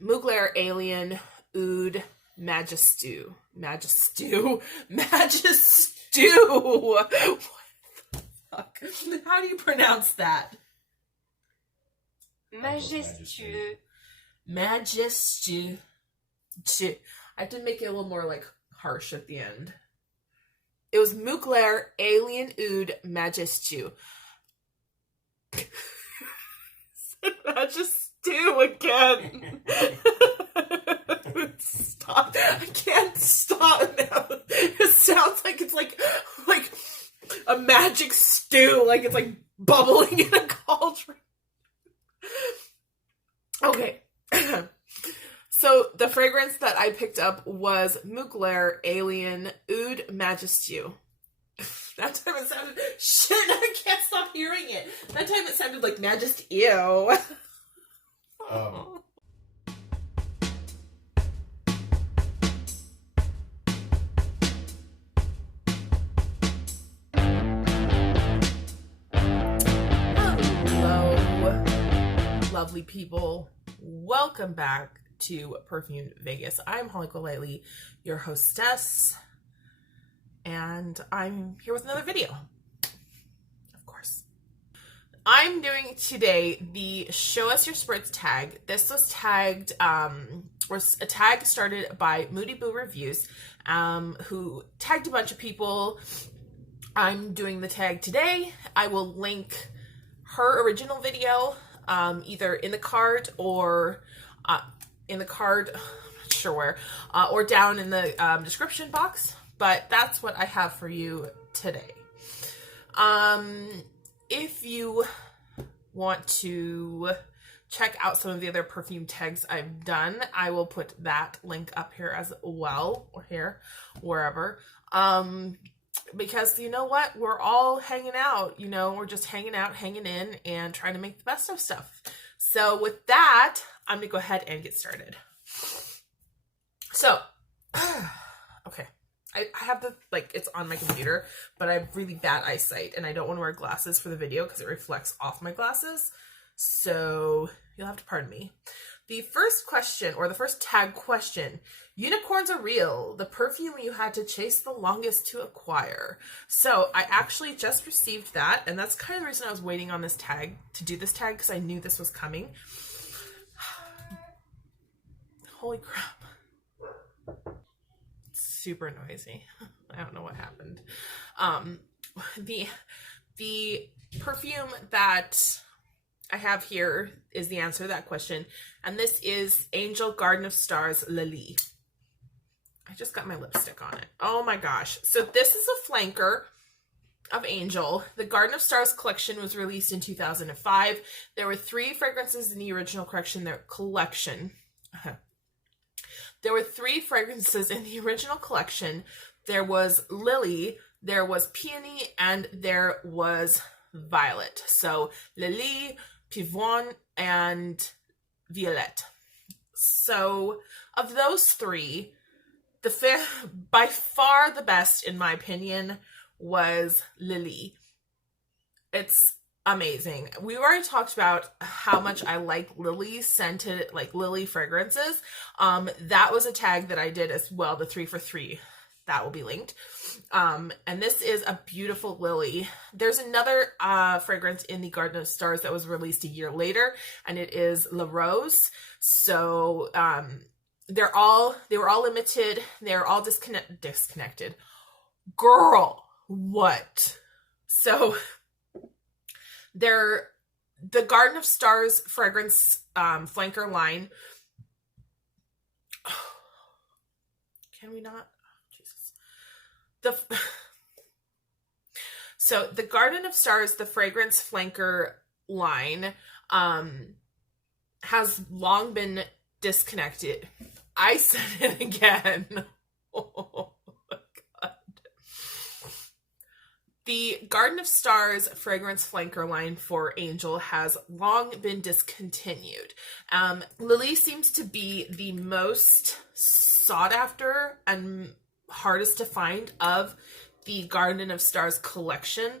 Mugler Alien Oud Majestou. Majestou. What the fuck? How do you pronounce that? Majestueux. Majestou. I have to make it a little more like harsh at the end. It was Mugler Alien Oud Majestou. Majestou again. Stop. I can't stop now. It sounds like it's like a magic stew. Like it's like bubbling in a cauldron. Okay. So the fragrance that I picked up was Mugler Alien Oud Majestou. That time it sounded shit. I can't stop hearing it. That time it sounded like Majestou. Hello, lovely people. Welcome back to Perfume Vegas. I'm Holly Golightly, your hostess, and I'm here with another video, of course. I'm doing today the Show Us Your Spritz tag. This was tagged, was a tag started by Moody Boo Reviews, who tagged a bunch of people. I'm doing the tag today. I will link her original video, either in the card or I'm not sure where, or down in the description box, but that's what I have for you today. If you want to check out some of the other perfume tags I've done, I will put that link up here as well, or here, wherever, because you know what, we're all hanging out, we're just hanging out, hanging in, and trying to make the best of stuff. So with that, I'm going to go ahead and get started. So, okay. I have it's on my computer, but I have really bad eyesight, and I don't want to wear glasses for the video because it reflects off my glasses. So, you'll have to pardon me. The first question, or the first tag question, unicorns are real. The perfume you had to chase the longest to acquire. So I actually just received that, and that's kind of the reason I was waiting on this tag, to do this tag, because I knew this was coming. Holy crap. It's super noisy. I don't know what happened. The perfume that I have here is the answer to that question, and this is Angel Garden of Stars Lily. I just got my lipstick on it. Oh my gosh. So this is a flanker of Angel. The Garden of Stars collection was released in 2005. There were 3 fragrances in the original collection. There were 3 fragrances in the original collection. There was Lily, there was Peony, and there was Violet. So Lily, Pivoine, and Violette. So of those 3, by far the best, in my opinion, was Lily. It's amazing. We already talked about how much I like Lily scented, Lily fragrances. That was a tag that I did as well, the 3 for 3. That will be linked. And this is a beautiful Lily. There's another fragrance in the Garden of Stars that was released a year later, and it is La Rose. So they were all limited. They're all disconnected. Girl, what? So the Garden of Stars fragrance flanker line. Can we not? So the Garden of Stars, the fragrance flanker line, has long been disconnected. I said it again. Oh my God. The Garden of Stars fragrance flanker line for Angel has long been discontinued. Lily seems to be the most sought after and hardest to find of the Garden of Stars collection.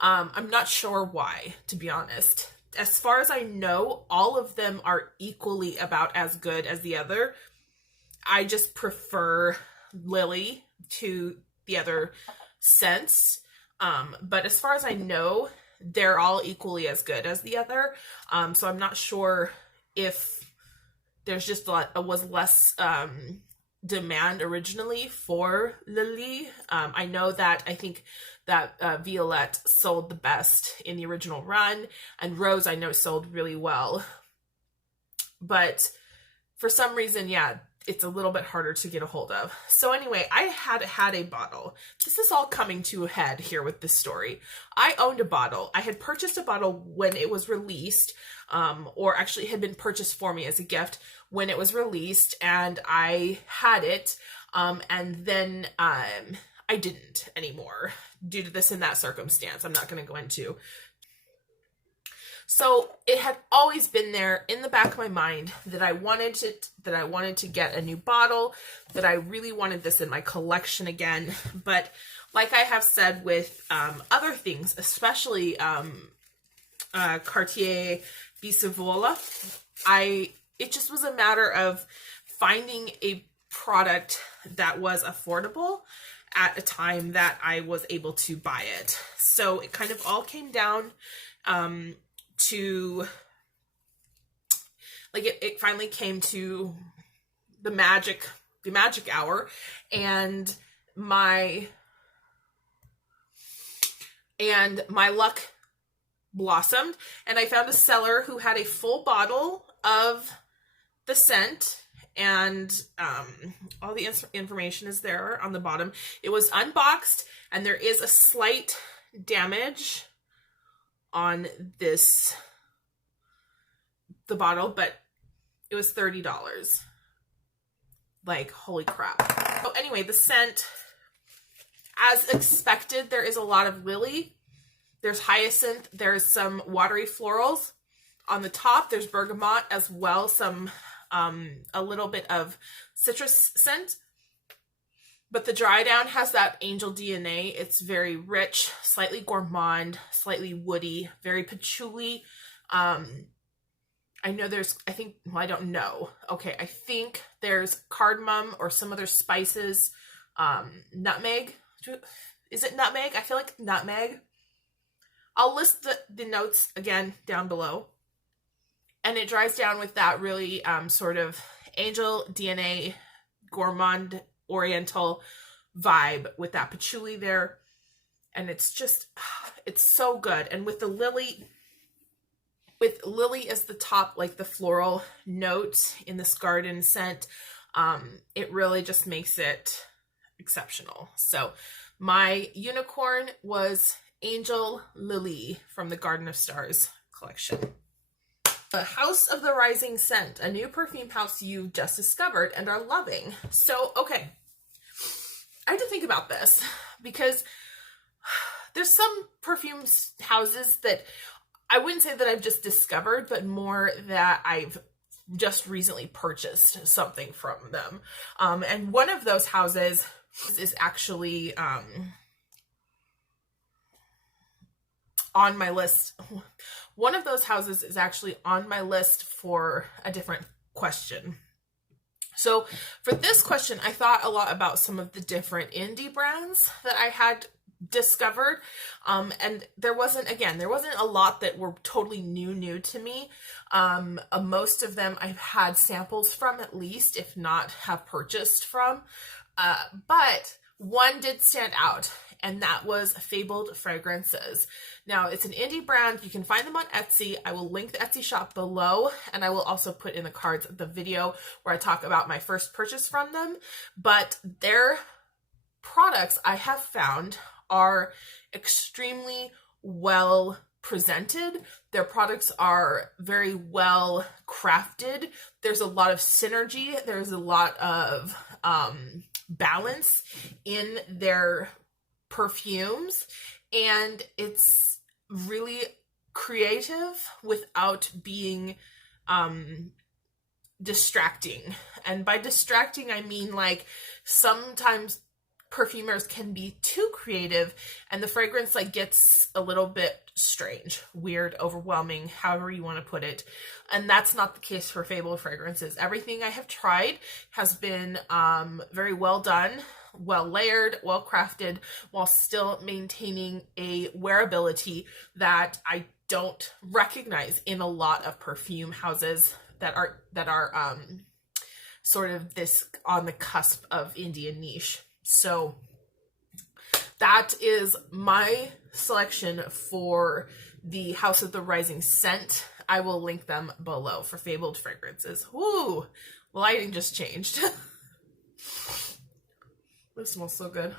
I'm not sure why, to be honest. as far as I know, all of them are equally about as good as the other. I just prefer Lily to the other scents. But as far as I know, they're all equally as good as the other. So I'm not sure if there's just was less demand originally for Lily. I know that I think that Violette sold the best in the original run, and Rose I know sold really well. But for some reason, yeah, it's a little bit harder to get a hold of. So anyway, I had a bottle. This is all coming to a head here with this story. I owned a bottle. I had purchased a bottle when it was released, or actually it had been purchased for me as a gift when it was released, and I had it, and then I didn't anymore due to this and that circumstance I'm not going to go into. So it had always been there in the back of my mind that I wanted to get a new bottle, that I really wanted this in my collection again. But like I have said with other things, especially Cartier Bisavola, it just was a matter of finding a product that was affordable at a time that I was able to buy it. So it kind of all came down to, like, it finally came to the magic hour, and my luck blossomed, and I found a seller who had a full bottle of the scent, and all the information is there on the bottom. It was unboxed, and there is a slight damage on the bottle, but it was $30. Like, holy crap. So anyway, the scent, as expected, there is a lot of lily. There's hyacinth. There's some watery florals. On the top, there's bergamot as well. Some, a little bit of citrus scent. But the dry down has that angel DNA. It's very rich, slightly gourmand, slightly woody, very patchouli. I know there's, I don't know. Okay, I think there's cardamom or some other spices. Nutmeg. Is it nutmeg? I feel like nutmeg. I'll list the notes again down below. And it dries down with that really sort of angel DNA, gourmand, oriental vibe with that patchouli there. And it's just, it's so good. And with the lily, as the top, like the floral note in this garden scent, it really just makes it exceptional. So my unicorn was Angel Lily from the Garden of Stars collection. The House of the Rising Scent, a new perfume house you've just discovered and are loving. So, okay, I had to think about this because there's some perfume houses that I wouldn't say that I've just discovered, but more that I've just recently purchased something from them. And one of those houses is actually on my list. One of those houses is actually on my list for a different question. So for this question, I thought a lot about some of the different indie brands that I had discovered. And there wasn't a lot that were totally new to me. Most of them I've had samples from, at least, if not have purchased from. But one did stand out, and that was Fabled Fragrances. Now, it's an indie brand. You can find them on Etsy. I will link the Etsy shop below, and I will also put in the cards the video where I talk about my first purchase from them. But their products, I have found, are extremely well presented. Their products are very well crafted. There's a lot of synergy. There's a lot of balance in their perfumes, and it's really creative without being distracting. And by distracting, I mean, like, sometimes perfumers can be too creative and the fragrance like gets a little bit strange, weird, overwhelming, however you want to put it. And that's not the case for Fabled fragrances. Everything I have tried has been very well done, well layered, well crafted, while still maintaining a wearability that I don't recognize in a lot of perfume houses that are sort of this on the cusp of Indian niche. So that is my selection for the House of the Rising scent. I will link them below for Fabled fragrances. Woo! Lighting just changed. This smells so good.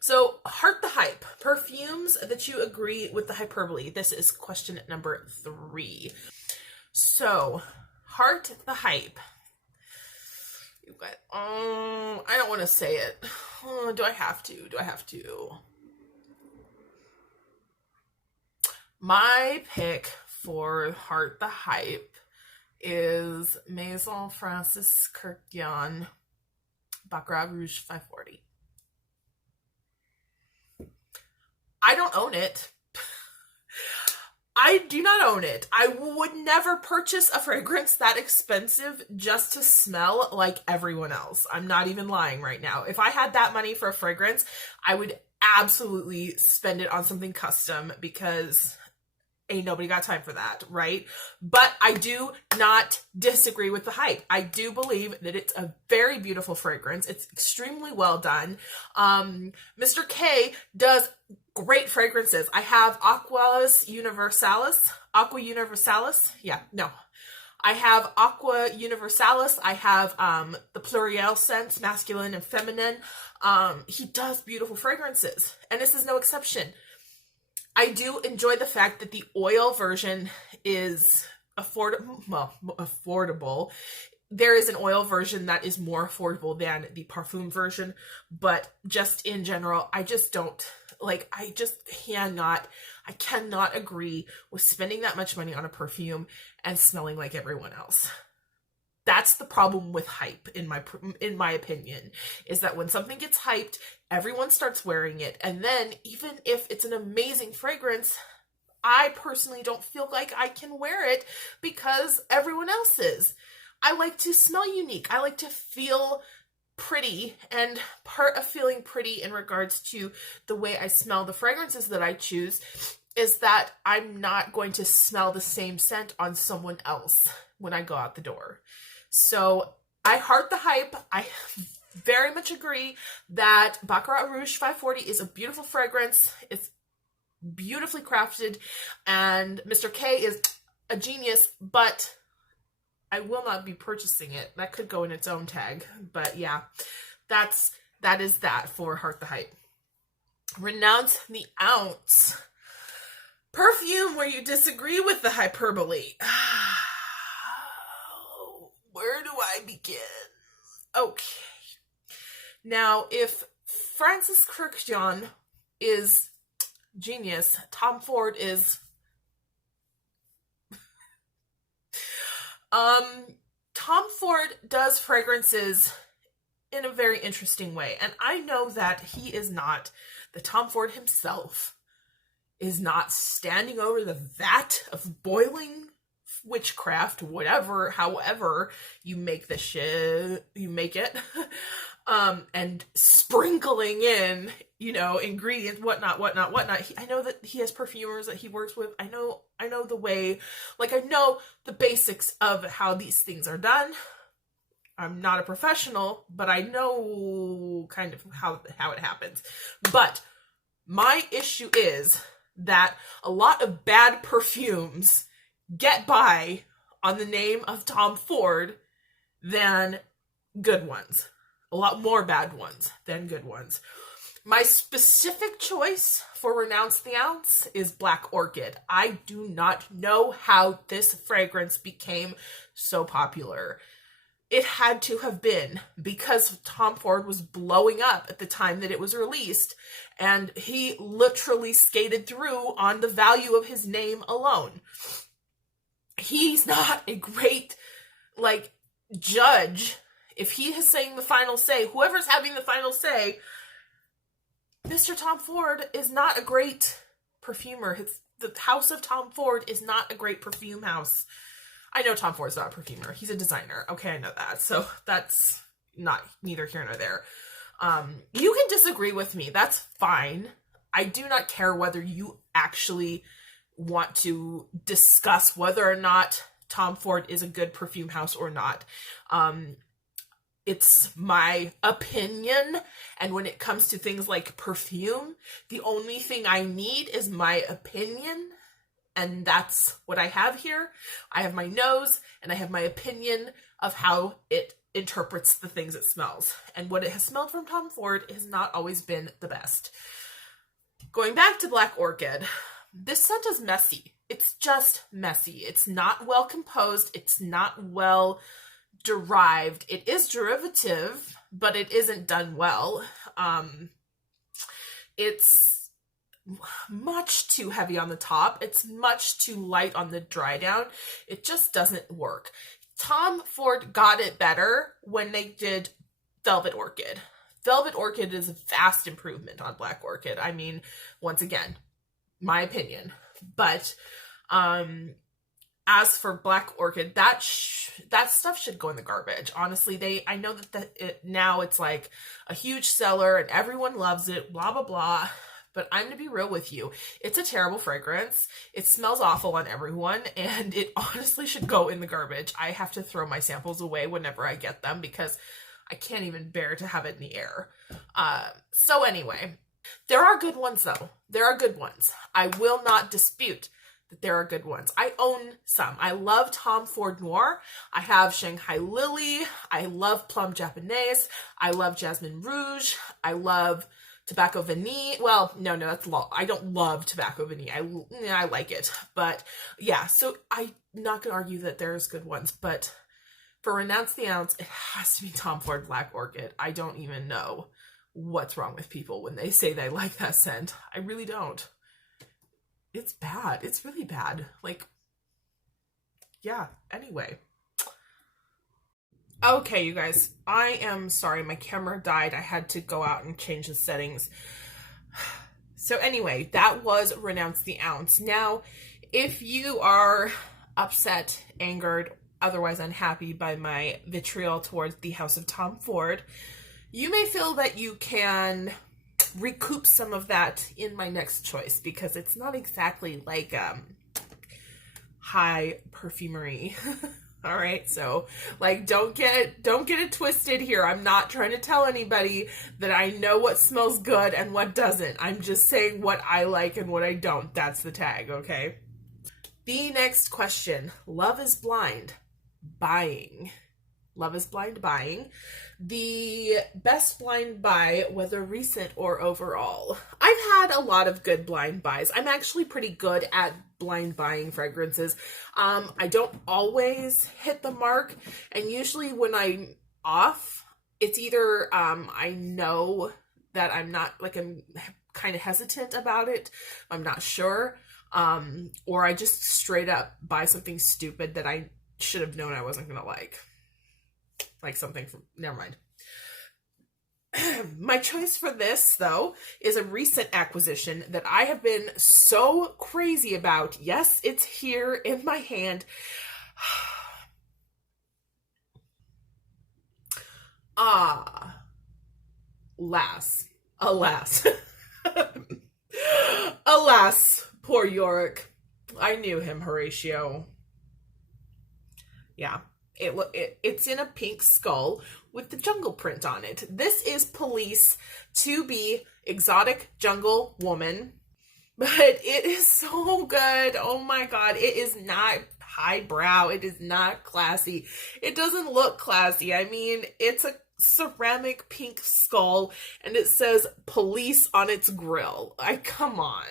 So, heart the hype. Perfumes that you agree with the hyperbole. This is question number 3. So, heart the hype. You got, I don't want to say it. Do I have to? My pick for heart the hype is Maison Francis Kurkdjian Baccarat Rouge 540. I don't own it. I do not own it. I would never purchase a fragrance that expensive just to smell like everyone else. I'm not even lying right now. If I had that money for a fragrance, I would absolutely spend it on something custom because ain't nobody got time for that, right? But I do not disagree with the hype. I do believe that it's a very beautiful fragrance. It's extremely well done. Mr. K does great fragrances. I have Aqua Universalis. I have Aqua Universalis. I have the Pluriel scents, masculine and feminine. He does beautiful fragrances, and this is no exception. I do enjoy the fact that the oil version is affordable. There is an oil version that is more affordable than the Perfume version, but just in general, I cannot agree with spending that much money on a perfume and smelling like everyone else. That's the problem with hype, in my opinion, is that when something gets hyped, everyone starts wearing it. And then even if it's an amazing fragrance, I personally don't feel like I can wear it because everyone else is. I like to smell unique. I like to feel pretty, and part of feeling pretty in regards to the way I smell the fragrances that I choose is that I'm not going to smell the same scent on someone else when I go out the door. So I heart the hype. I very much agree that Baccarat Rouge 540 is a beautiful fragrance. It's beautifully crafted, and Mr. K is a genius, but I will not be purchasing it. That could go in its own tag. But yeah, that is that for Heart the Hype. Renounce the Ounce. Perfume where you disagree with the hyperbole. Where do I begin? Okay. Now, if Francis Kurkdjian is genius, Tom Ford is Tom Ford does fragrances in a very interesting way. And I know that he is not, the Tom Ford himself is not standing over the vat of boiling witchcraft, whatever, however you make the shit, you make it, and sprinkling in, ingredients, whatnot. I know that he has perfumers that he works with. I know the way, I know the basics of how these things are done. I'm not a professional, but I know kind of how it happens. But my issue is that a lot of bad perfumes get by on the name of Tom Ford than good ones. A lot more bad ones than good ones. My specific choice for Renounce the Ounce is Black Orchid. I do not know how this fragrance became so popular. It had to have been because Tom Ford was blowing up at the time that it was released, and he literally skated through on the value of his name alone. He's not a great, judge If he is saying the final say, whoever's having the final say, Mr. Tom Ford is not a great perfumer. The house of Tom Ford is not a great perfume house. I know Tom Ford's not a perfumer. He's a designer. Okay, I know that. So that's not neither here nor there. You can disagree with me. That's fine. I do not care whether you actually want to discuss whether or not Tom Ford is a good perfume house or not. It's my opinion, and when it comes to things like perfume, the only thing I need is my opinion, and that's what I have here. I have my nose, and I have my opinion of how it interprets the things it smells. And what it has smelled from Tom Ford has not always been the best. Going back to Black Orchid, this scent is messy. It's just messy. It's not well composed. It's not well derived. It is derivative, but it isn't done well. It's much too heavy on the top. It's much too light on the dry down. It just doesn't work. Tom Ford got it better when they did Velvet Orchid. Velvet Orchid is a vast improvement on Black Orchid. I mean, once again, my opinion. But as for Black Orchid, that stuff should go in the garbage. Honestly, I know that now it's like a huge seller and everyone loves it, blah, blah, blah. But I'm going to be real with you. It's a terrible fragrance. It smells awful on everyone, and it honestly should go in the garbage. I have to throw my samples away whenever I get them because I can't even bear to have it in the air. So anyway, there are good ones though. There are good ones. I will not dispute that there are good ones. I own some. I love Tom Ford Noir. I have Shanghai Lily. I love Plum Japonaise. I love Jasmine Rouge. I love Tobacco Vanille. Well, no, that's I don't love Tobacco Vanille. I like it. But yeah, so I'm not going to argue that there's good ones. But for Renounce the Ounce, it has to be Tom Ford Black Orchid. I don't even know what's wrong with people when they say they like that scent. I really don't. It's bad. It's really bad. Like, yeah, anyway. Okay, you guys, I am sorry. My camera died. I had to go out and change the settings. So anyway, that was Renounce the Ounce. Now, if you are upset, angered, otherwise unhappy by my vitriol towards the House of Tom Ford, you may feel that you can recoup some of that in my next choice, because it's not exactly like high perfumery. All right, so like don't get it twisted here. I'm not trying to tell anybody that I know what smells good and what doesn't. I'm just saying what I like and what I don't. That's the tag, okay? The next question, Love is Blind Buying. Love is Blind Buying. The best blind buy, whether recent or overall. I've had a lot of good blind buys. I'm actually pretty good at blind buying fragrances. I don't always hit the mark, and usually when I'm off, it's either I know that I'm kind of hesitant about it, I'm not sure, or I just straight up buy something stupid that I should have known I wasn't gonna like something from, never mind. My choice for this, though, is a recent acquisition that I have been so crazy about. Yes, it's here in my hand. Alas, alas, poor Yorick. I knew him, Horatio. Yeah. It's in a pink skull with the jungle print on it. This is Police to be Exotic Jungle Woman, but it is so good. Oh my god, it is not highbrow. It is not classy. It doesn't look classy. I mean, it's a ceramic pink skull and it says Police on its grill. Come on.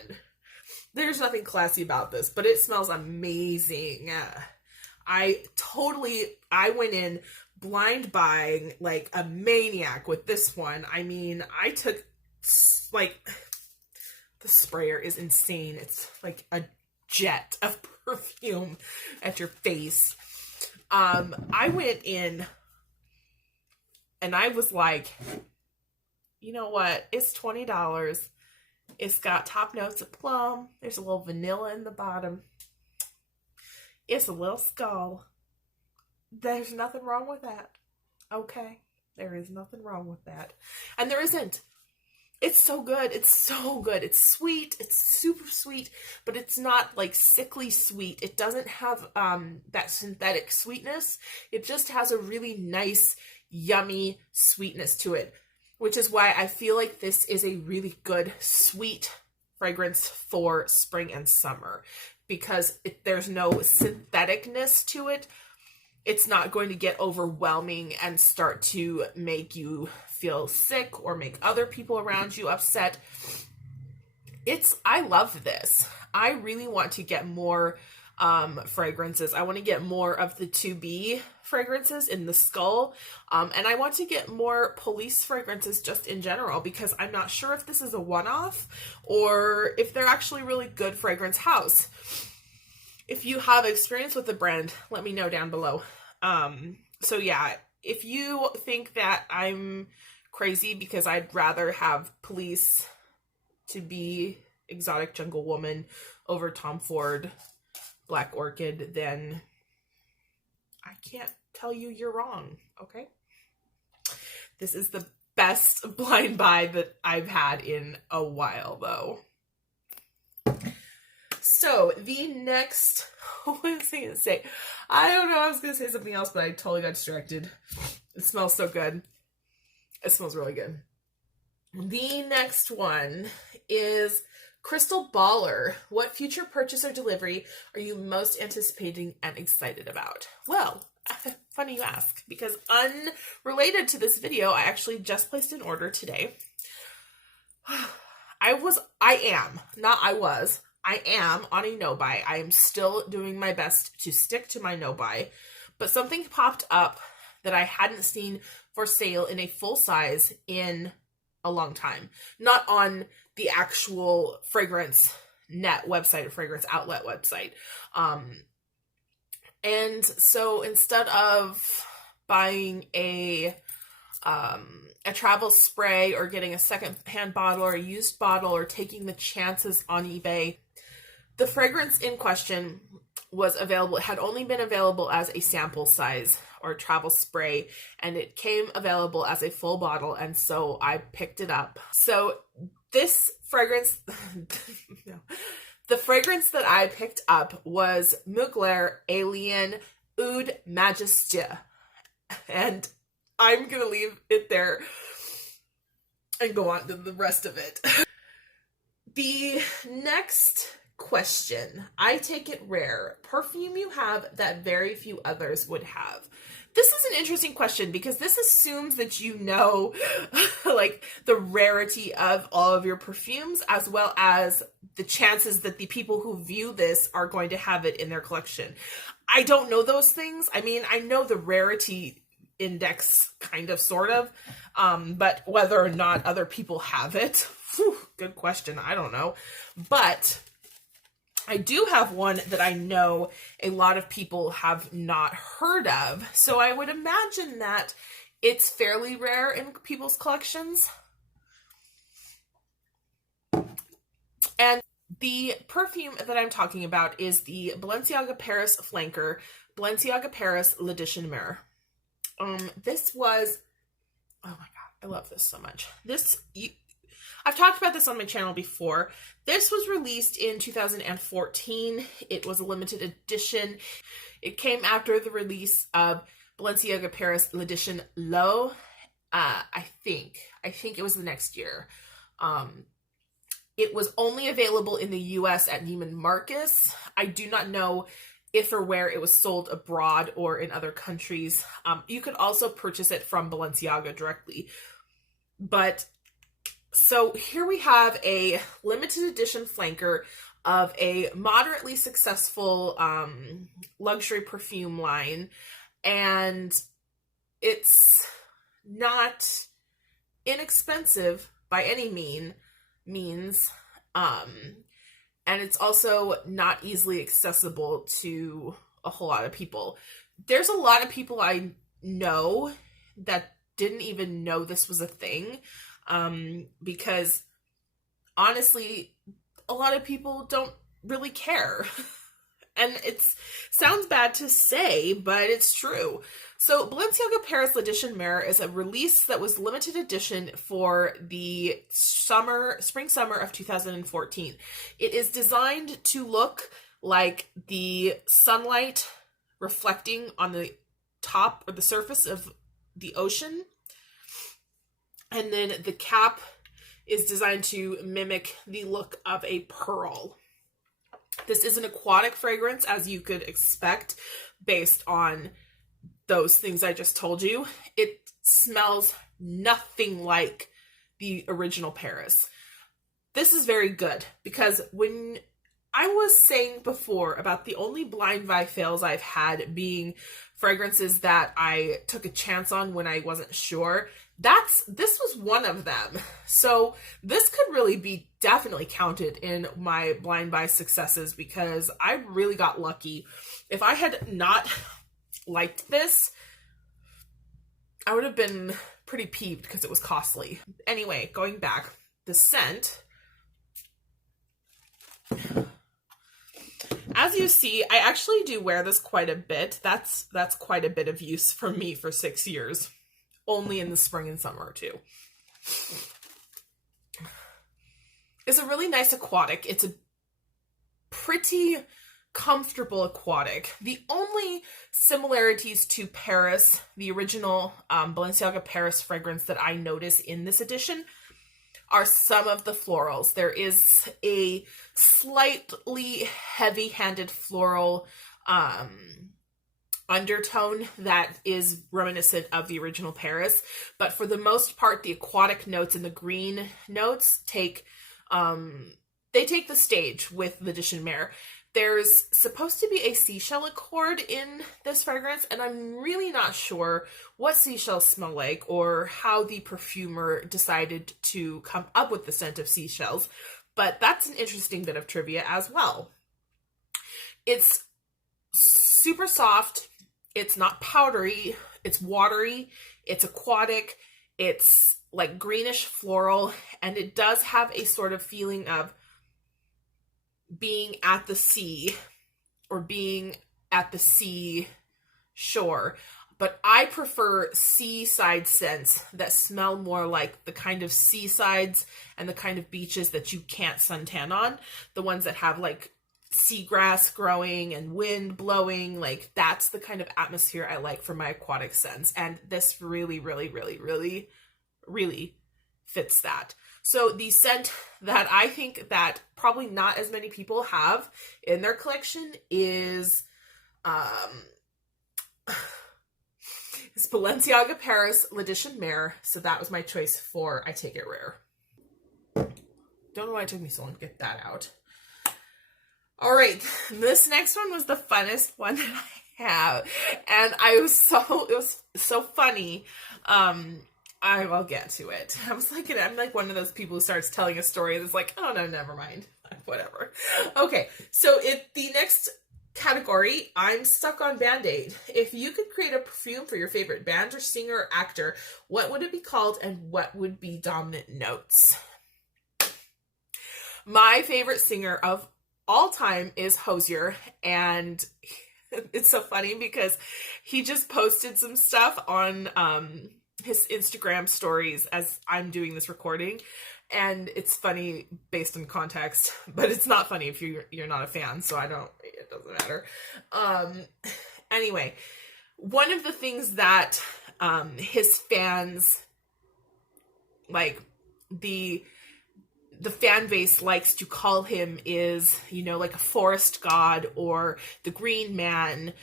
There's nothing classy about this, but it smells amazing. I went in blind buying like a maniac with this one. I mean, I took, the sprayer is insane. It's like a jet of perfume at your face. I went in And I was like, you know what? It's $20. It's got top notes of plum. There's a little vanilla in the bottom. It's a little skull. There's nothing wrong with that. Okay? There is nothing wrong with that. And there isn't. It's so good. It's so good. It's sweet. It's super sweet, but it's not like sickly sweet. It doesn't have that synthetic sweetness. It just has a really nice, yummy sweetness to it, which is why I feel like this is a really good sweet fragrance for spring and summer, because there's no syntheticness to it. It's not going to get overwhelming and start to make you feel sick or make other people around you upset. I love this. I really want to get more fragrances. I want to get more of the To Be fragrances in the skull. And I want to get more police fragrances just in general, because I'm not sure if this is a one-off or if they're actually really good fragrance house. If you have experience with the brand, let me know down below. So yeah, if you think that I'm crazy because I'd rather have Police To Be Exotic Jungle Woman over Tom Ford Black Orchid, then I can't tell you you're wrong, okay? This is the best blind buy that I've had in a while, though. So, the next, what was I going to say? I don't know, I was going to say something else, but I totally got distracted. It smells so good. It smells really good. The next one is Crystal Baller. What future purchase or delivery are you most anticipating and excited about? Well, funny you ask, because unrelated to this video, I actually just placed an order today. I am on a no-buy. I am still doing my best to stick to my no-buy, but something popped up that I hadn't seen for sale in a full size in a long time. Not on the actual fragrance net website or fragrance outlet website. And so instead of buying a travel spray or getting a second-hand bottle or a used bottle or taking the chances on eBay, the fragrance in question was available. It had only been available as a sample size or travel spray, and it came available as a full bottle, and so I picked it up. So this fragrance, no, the fragrance that I picked up was Mugler Alien Oud Majesté, and I'm gonna leave it there and go on to the rest of it. The next question, I take it rare, perfume you have that very few others would have. This is an interesting question because this assumes that you know like the rarity of all of your perfumes, as well as the chances that the people who view this are going to have it in their collection. I don't know those things. I mean, I know the rarity index, kind of, sort of, but whether or not other people have it, whew, good question. I don't know. But I do have one that I know a lot of people have not heard of. So I would imagine that it's fairly rare in people's collections. And the perfume that I'm talking about is the Balenciaga Paris Flanker, Balenciaga Paris L'Edition Mère. This was, oh my god, I love this so much. I've talked about this on my channel before. This was released in 2014. It was a limited edition. It came after the release of Balenciaga Paris L'Edition Low. I think it was the next year. It was only available in the US at Neiman Marcus. I do not know if or where it was sold abroad or in other countries. You could also purchase it from Balenciaga directly. But so here we have a limited edition flanker of a moderately successful luxury perfume line, and it's not inexpensive by any means, and it's also not easily accessible to a whole lot of people. There's a lot of people I know that didn't even know this was a thing, because honestly, a lot of people don't really care. And it sounds bad to say, but it's true. So Balenciaga Paris L'Edition Mirror is a release that was limited edition for the spring-summer of 2014. It is designed to look like the sunlight reflecting on the top or the surface of the ocean. And then the cap is designed to mimic the look of a pearl. This is an aquatic fragrance, as you could expect, based on those things I just told you. It smells nothing like the original Paris. This is very good, because when I was saying before about the only blind buy fails I've had being fragrances that I took a chance on when I wasn't sure, this was one of them. So this could really be definitely counted in my blind buy successes, because I really got lucky. If I had not liked this, I would have been pretty peeved because it was costly. Anyway, going back, the scent. As you see, I actually do wear this quite a bit. That's quite a bit of use for me for 6 years. Only in the spring and summer too. It's a really nice aquatic. It's a pretty comfortable aquatic. The only similarities to Paris, the original Balenciaga Paris fragrance that I notice in this edition, are some of the florals. There is a slightly heavy-handed floral undertone that is reminiscent of the original Paris, but for the most part, the aquatic notes and the green notes take the stage with L'Edition Mirror. There's supposed to be a seashell accord in this fragrance, and I'm really not sure what seashells smell like or how the perfumer decided to come up with the scent of seashells, but that's an interesting bit of trivia as well. It's super soft. It's not powdery. It's watery. It's aquatic. It's like greenish floral, and it does have a sort of feeling of being at the sea or being at the sea shore. But I prefer seaside scents that smell more like the kind of seasides and the kind of beaches that you can't suntan on. The ones that have like seagrass growing and wind blowing. Like, that's the kind of atmosphere I like for my aquatic scents. And this really, really, really, really, really fits that. So the scent that I think that probably not as many people have in their collection is Balenciaga Paris L'Edition Mirror. So that was my choice for I Take It Rare. Don't know why it took me so long to get that out. All right, this next one was the funnest one that I have, and it was so funny. I will get to it. I'm like one of those people who starts telling a story that's like, oh no, never mind, whatever. Okay, so the next category, I'm stuck on Band-Aid. If you could create a perfume for your favorite band or singer or actor, what would it be called, and what would be dominant notes? My favorite singer of all time is Hozier, and it's so funny because he just posted some stuff on his Instagram stories as I'm doing this recording, and it's funny based on context, but it's not funny if you're not a fan, so it doesn't matter. Anyway, one of the things that his fans, like the fan base likes to call him is, like a forest god or the Green Man,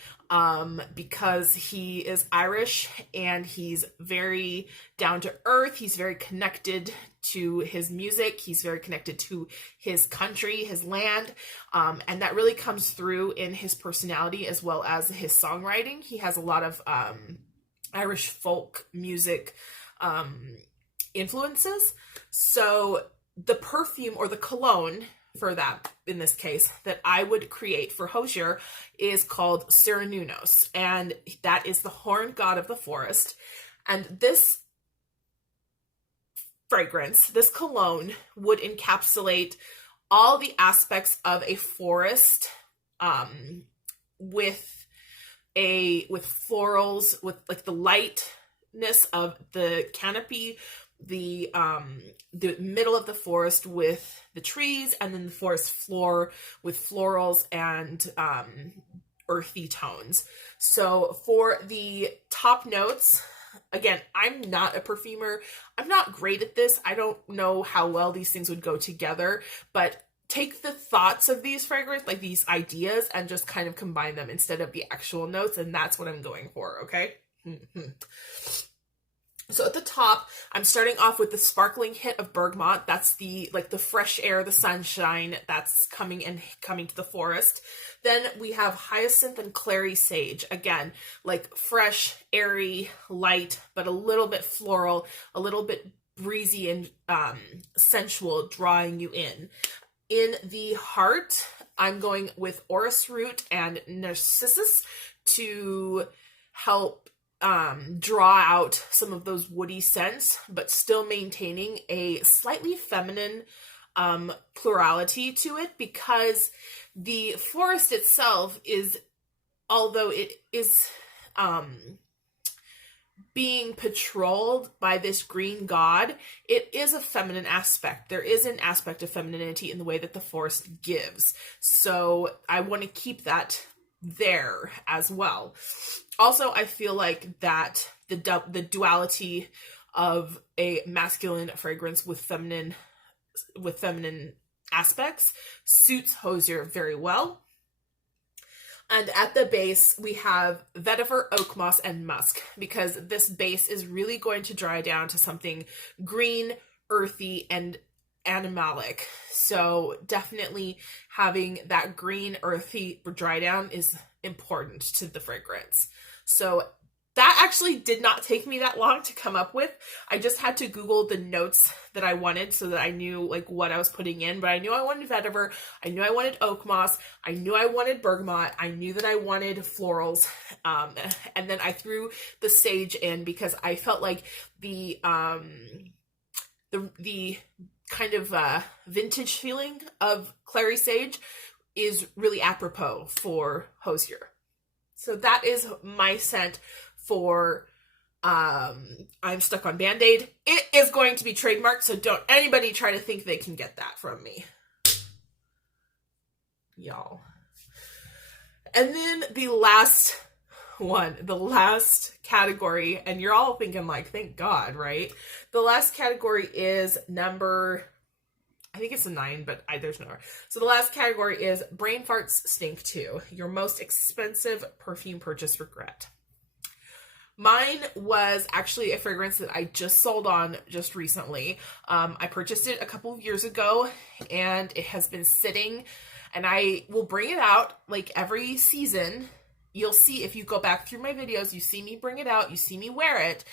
because he is Irish and he's very down to earth. He's very connected to his music. He's very connected to his country, his land. And that really comes through in his personality as well as his songwriting. He has a lot of Irish folk music influences. So the perfume or the cologne for that, in this case, that I would create for Hozier is called Cernunnos, and that is the horned god of the forest. And this fragrance, this cologne, would encapsulate all the aspects of a forest, with florals, with like the lightness of the canopy, the middle of the forest with the trees, and then the forest floor with florals and earthy tones. So for the top notes, again, I'm not a perfumer. I'm not great at this. I don't know how well these things would go together, but take the thoughts of these fragrances, like these ideas, and just kind of combine them instead of the actual notes, and that's what I'm going for, okay? So at the top, I'm starting off with the sparkling hit of bergamot. That's the fresh air, the sunshine that's coming to the forest. Then we have hyacinth and clary sage. Again, like fresh, airy, light, but a little bit floral, a little bit breezy and sensual, drawing you in. In the heart, I'm going with orris root and narcissus to help draw out some of those woody scents, but still maintaining a slightly feminine plurality to it, because the forest itself is, although it is being patrolled by this green god, it is a feminine aspect. There is an aspect of femininity in the way that the forest gives. So I want to keep that there as well. Also, I feel like that the duality of a masculine fragrance with feminine aspects suits Hosier very well. And at the base, we have vetiver, oak moss, and musk, because this base is really going to dry down to something green, earthy, and animalic. So definitely having that green, earthy dry down is important to the fragrance. So that actually did not take me that long to come up with. I just had to Google the notes that I wanted so that I knew like what I was putting in. But I knew I wanted vetiver, I knew I wanted oak moss, I knew I wanted bergamot, I knew that I wanted florals, and then I threw the sage in because I felt like the kind of vintage feeling of clary sage is really apropos for Hosier. So that is my scent for I'm Stuck on Band-Aid. It is going to be trademarked, so don't anybody try to think they can get that from me. Y'all. And then the last category, and you're all thinking like, thank God, right? The last category is number, I think it's a 9, but there's no. So the last category is Brain Farts Stink Too, your most expensive perfume purchase regret. Mine was actually a fragrance that I just sold on just recently. I purchased it a couple of years ago, and it has been sitting, and I will bring it out like every season. You'll see, if you go back through my videos, you see me bring it out, you see me wear it,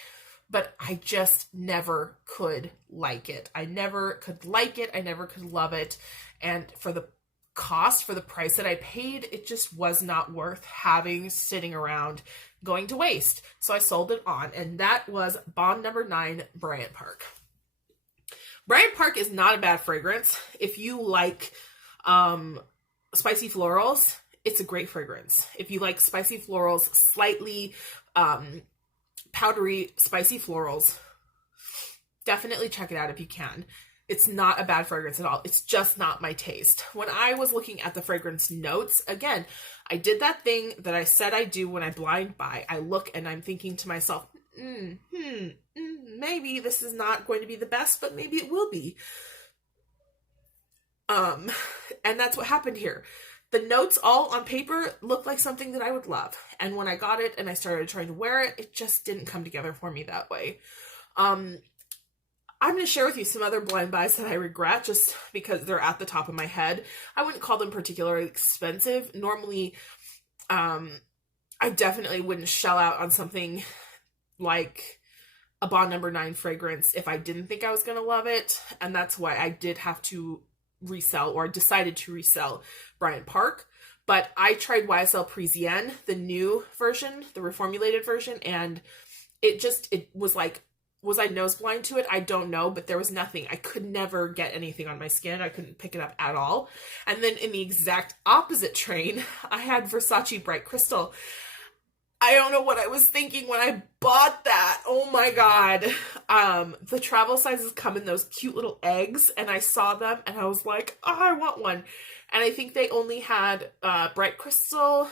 but I just never could like it. I never could like it. I never could love it. And for the cost, for the price that I paid, it just was not worth having sitting around going to waste. So I sold it on, and that was Bond number 9, Bryant Park. Bryant Park is not a bad fragrance. If you like spicy florals, it's a great fragrance. If you like spicy florals, slightly powdery, spicy florals, definitely check it out if you can. It's not a bad fragrance at all. It's just not my taste. When I was looking at the fragrance notes, again, I did that thing that I said I do when I blind buy. I look and I'm thinking to myself, maybe this is not going to be the best, but maybe it will be. And that's what happened here. The notes all on paper look like something that I would love. And when I got it and I started trying to wear it, it just didn't come together for me that way. I'm going to share with you some other blind buys that I regret just because they're at the top of my head. I wouldn't call them particularly expensive. Normally, I definitely wouldn't shell out on something like a Bond number 9 fragrance if I didn't think I was going to love it. And that's why I did have to resell, or decided to resell, Bryant Park. But I tried YSL Parisienne, the new version, the reformulated version, and it was like, was I nose blind to it? I don't know, but there was nothing. I could never get anything on my skin. I couldn't pick it up at all. And then in the exact opposite train, I had Versace Bright Crystal. I don't know what I was thinking when I bought that. Oh my God. The travel sizes come in those cute little eggs, and I saw them and I was like, oh, I want one. And I think they only had Bright Crystal,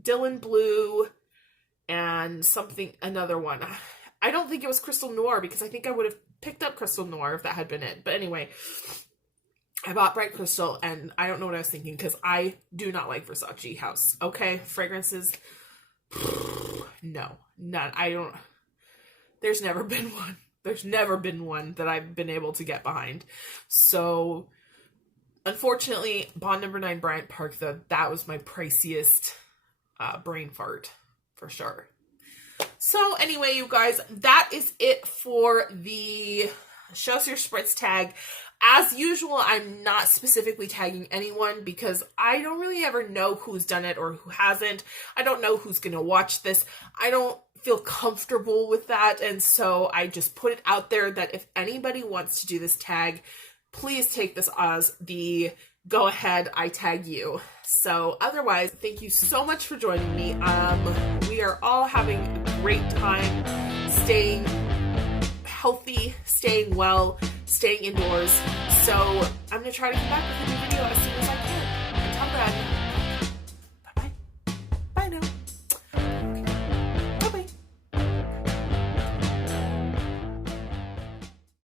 Dylan Blue, and another one. I don't think it was Crystal Noir, because I think I would have picked up Crystal Noir if that had been it. But anyway, I bought Bright Crystal, and I don't know what I was thinking, because I do not like Versace house. Okay, fragrances, no, none. There's never been one. There's never been one that I've been able to get behind. So, unfortunately, Bond No. 9 Bryant Park, that was my priciest brain fart, for sure. So anyway, you guys, that is it for the Show Us Your Spritz tag. As usual, I'm not specifically tagging anyone because I don't really ever know who's done it or who hasn't. I don't know who's going to watch this. I don't feel comfortable with that, and so I just put it out there that if anybody wants to do this tag, please take this as the go ahead, I tag you. So otherwise, thank you so much for joining me. We are all having a great time staying healthy, staying well, staying indoors. So I'm going to try to come back with a new video as soon as I can. Until then,